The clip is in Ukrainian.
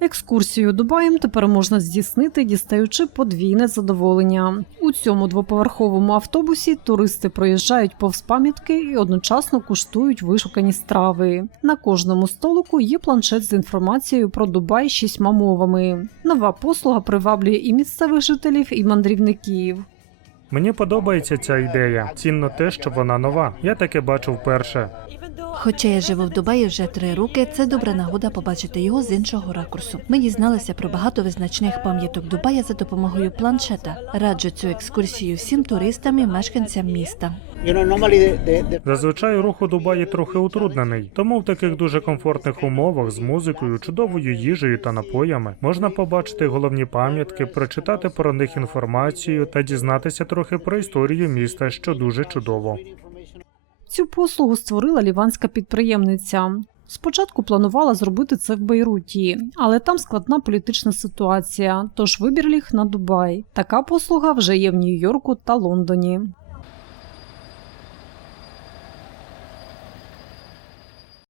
Екскурсію Дубаєм тепер можна здійснити, дістаючи подвійне задоволення. У цьому двоповерховому автобусі туристи проїжджають повз пам'ятки і одночасно куштують вишукані страви. На кожному столику є планшет з інформацією про Дубай шістьма мовами. Нова послуга приваблює і місцевих жителів, і мандрівників. Мені подобається ця ідея. Цінно те, що вона нова. Я таке бачу вперше. Хоча я живу в Дубаї вже три роки, це добра нагода побачити його з іншого ракурсу. Ми дізналися про багато визначних пам'яток Дубая за допомогою планшета. Раджу цю екскурсію всім туристам і мешканцям міста. Зазвичай рух у Дубаї трохи утруднений, тому в таких дуже комфортних умовах з музикою, чудовою їжею та напоями можна побачити головні пам'ятки, прочитати про них інформацію та дізнатися трохи про історію міста, що дуже чудово. Цю послугу створила ліванська підприємниця. Спочатку планувала зробити це в Бейруті, але там складна політична ситуація, тож вибір ліг на Дубай. Така послуга вже є в Нью-Йорку та Лондоні.